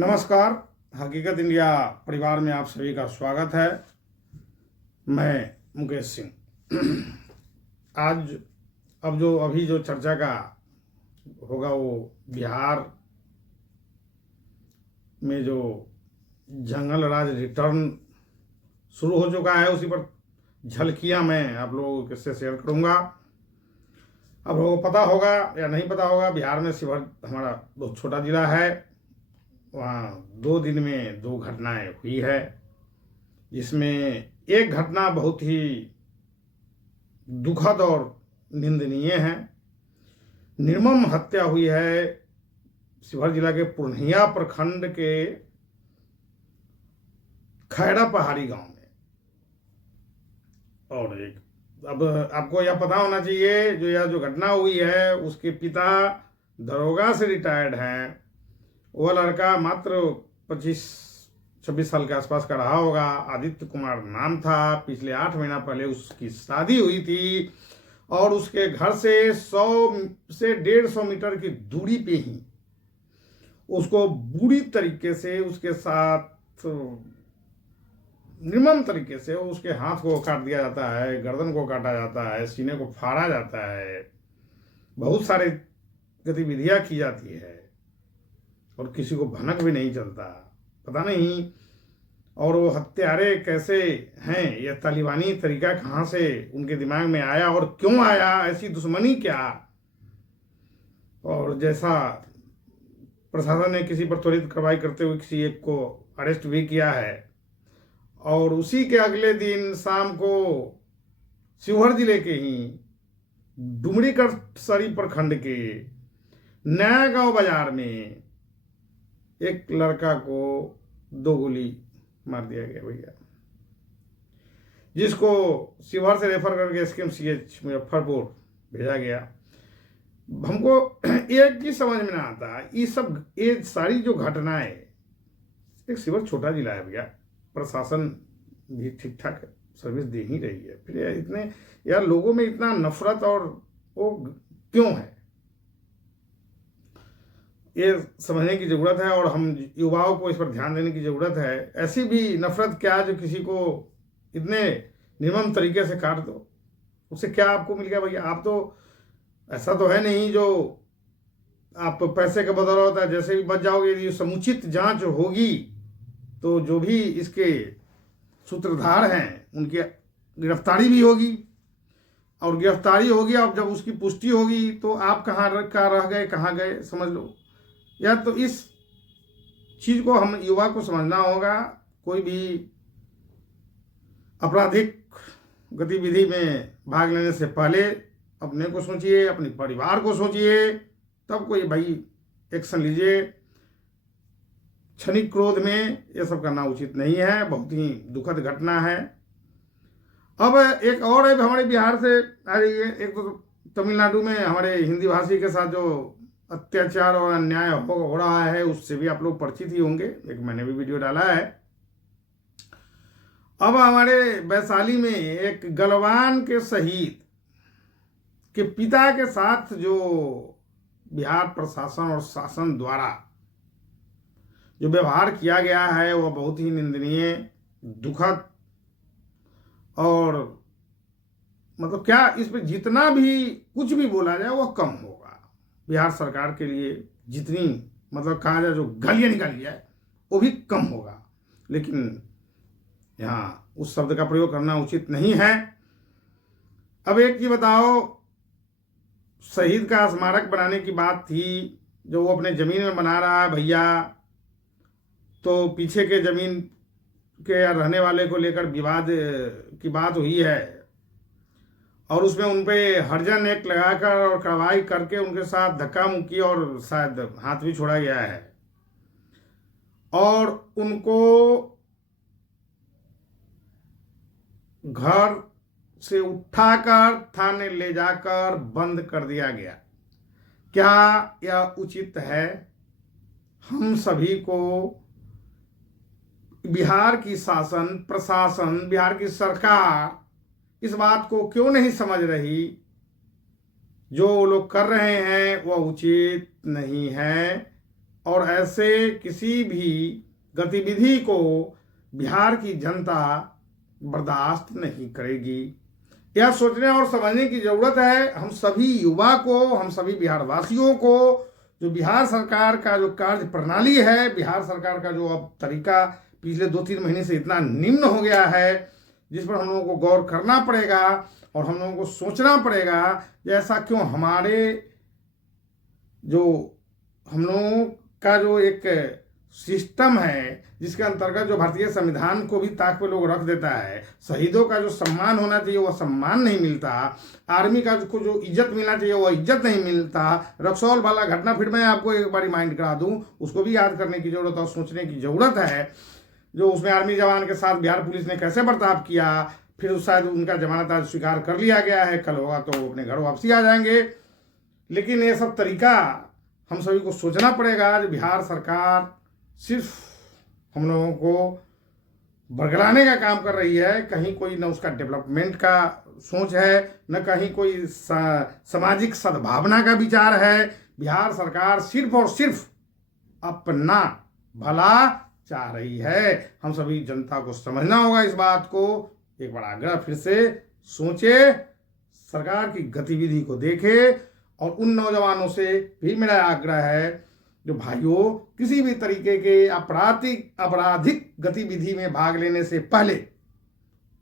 नमस्कार। हकीकत इंडिया परिवार में आप सभी का स्वागत है। मैं मुकेश सिंह। आज अभी जो चर्चा का होगा वो बिहार में जो जंगल राज रिटर्न शुरू हो चुका है, उसी पर झलकियां मैं आप लोगों के से शेयर करूंगा। अब लोगों को पता होगा या नहीं पता होगा, बिहार में शिवहर हमारा बहुत छोटा जिला है। वहाँ 2 दिन में 2 घटनाएं हुई है, जिसमें एक घटना बहुत ही दुखद और निंदनीय है। निर्मम हत्या हुई है शिवहर जिला के पूर्णिया प्रखंड के खैरा पहाड़ी गांव में। और एक अब आपको यह पता होना चाहिए, जो घटना हुई है उसके पिता दरोगा से रिटायर्ड हैं। वह लड़का मात्र 25-26 साल के आसपास का रहा होगा। आदित्य कुमार नाम था। पिछले 8 महीना पहले उसकी शादी हुई थी और उसके घर से 100 से 150 मीटर की दूरी पे ही उसको बुरी तरीके से उसके साथ निर्मम तरीके से उसके हाथ को काट दिया जाता है, गर्दन को काटा जाता है, सीने को फाड़ा जाता है। बहुत सारी गतिविधियां की जाती है और किसी को भनक भी नहीं चलता, पता नहीं। और वो हत्यारे कैसे हैं, यह तालिबानी तरीका कहाँ से उनके दिमाग में आया और क्यों आया, ऐसी दुश्मनी क्या। और जैसा प्रशासन ने किसी पर त्वरित कार्रवाई करते हुए किसी एक को अरेस्ट भी किया है, और उसी के अगले दिन शाम को शिवहर जिले के ही डुमरीकटसरी प्रखंड के नया गांव बाजार में एक लड़का को 2 गोली मार दिया गया भैया, जिसको शिवहर से रेफर करके SKMCH मुजफ्फरपुर भेजा गया। हमको एक ही समझ में ना आता, ये सारी जो घटनाएं, एक शिवहर छोटा जिला है भैया, प्रशासन भी ठीक ठाक सर्विस दे ही रही है, फिर यार लोगों में इतना नफरत और वो क्यों है, ये समझने की ज़रूरत है। और हम युवाओं को इस पर ध्यान देने की ज़रूरत है। ऐसी भी नफरत क्या जो किसी को इतने निर्मम तरीके से काट दो, उससे क्या आपको मिल गया भैया। आप तो ऐसा तो है नहीं जो आप पैसे के बदौलत है जैसे भी बच जाओगे। यदि समुचित जांच होगी तो जो भी इसके सूत्रधार हैं उनकी गिरफ्तारी भी होगी, और गिरफ्तारी होगी। और जब उसकी पुष्टि होगी तो आप कहाँ रह गए, कहाँ गए, समझ लो। या तो इस चीज को हम युवा को समझना होगा। कोई भी आपराधिक गतिविधि में भाग लेने से पहले अपने को सोचिए, अपने परिवार को सोचिए, तब कोई भाई एक्शन लीजिए। क्षणिक क्रोध में यह सब करना उचित नहीं है। बहुत ही दुखद घटना है। अब एक और है हमारे बिहार से आ रही है। एक तो तमिलनाडु में हमारे हिंदी भाषी के साथ जो अत्याचार और अन्याय हो रहा है, उससे भी आप लोग परिचित ही होंगे, एक मैंने भी वीडियो डाला है। अब हमारे वैशाली में एक गलवान के शहीद के पिता के साथ जो बिहार प्रशासन और शासन द्वारा जो व्यवहार किया गया है वह बहुत ही निंदनीय, दुखद, और मतलब क्या इस पर जितना भी कुछ भी बोला जाए वह कम होगा। बिहार सरकार के लिए जितनी मतलब कहा जाए जो गालियाँ निकाली जाए वो भी कम होगा, लेकिन यहाँ उस शब्द का प्रयोग करना उचित नहीं है। अब एक चीज बताओ, शहीद का स्मारक बनाने की बात थी जो वो अपने जमीन में बना रहा है भैया, तो पीछे के जमीन के रहने वाले को लेकर विवाद की बात हुई है, और उसमें उनपे हर्जन एक लगाकर और कार्रवाई करके उनके साथ धक्का मुक्की और शायद हाथ भी छोड़ा गया है, और उनको घर से उठाकर थाने ले जाकर बंद कर दिया गया। क्या यह उचित है? हम सभी को बिहार की शासन प्रशासन, बिहार की सरकार इस बात को क्यों नहीं समझ रही? जो लोग कर रहे हैं वह उचित नहीं है। और ऐसे किसी भी गतिविधि को बिहार की जनता बर्दाश्त नहीं करेगी। यह सोचने और समझने की जरूरत है हम सभी युवा को, हम सभी बिहार वासियों को। जो बिहार सरकार का जो कार्य प्रणाली है, बिहार सरकार का जो अब तरीका पिछले 2-3 महीने से इतना निम्न हो गया है, जिस पर हम लोगों को गौर करना पड़ेगा और हम लोगों को सोचना पड़ेगा कि ऐसा क्यों हमारे जो हम लोगों का जो एक सिस्टम है, जिसके अंतर्गत जो भारतीय संविधान को भी ताक पे लोग रख देता है, शहीदों का जो सम्मान होना चाहिए वह सम्मान नहीं मिलता, आर्मी का को जो इज्जत मिलना चाहिए वह इज्जत नहीं मिलता। रक्सौल वाला घटना फिर मैं आपको एक बार रिमाइंड करा दूं, उसको भी याद करने की जरूरत और सोचने की जरूरत है। जो उसमें आर्मी जवान के साथ बिहार पुलिस ने कैसे बर्ताव किया, फिर शायद उनका जमानत आज स्वीकार कर लिया गया है, कल होगा तो अपने घर वापसी आ जाएंगे। लेकिन ये सब तरीका हम सभी को सोचना पड़ेगा। बिहार सरकार सिर्फ हम लोगों को बरगलाने का काम कर रही है, कहीं कोई न उसका डेवलपमेंट का सोच है, न कहीं कोई सामाजिक सद्भावना का विचार है। बिहार सरकार सिर्फ और सिर्फ अपना भला चाह रही है। हम सभी जनता को समझना होगा इस बात को। एक बार आग्रह फिर से सोचे, सरकार की गतिविधि को देखे, और उन नौजवानों से भी मेरा आग्रह है जो भाइयों किसी भी तरीके के आपराधिक गतिविधि में भाग लेने से पहले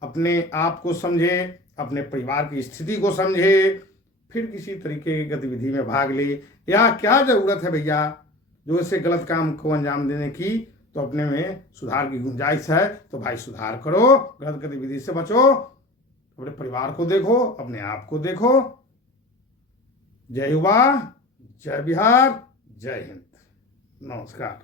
अपने आप को समझे, अपने परिवार की स्थिति को समझे, फिर किसी तरीके की गतिविधि में भाग ले। या क्या जरूरत है भैया जो ऐसे गलत काम को अंजाम देने की, तो अपने में सुधार की गुंजाइश है तो भाई सुधार करो, गलत गतिविधि से बचो, अपने परिवार को देखो, अपने आप को देखो। जय युवा, जय बिहार, जय हिंद, नमस्कार।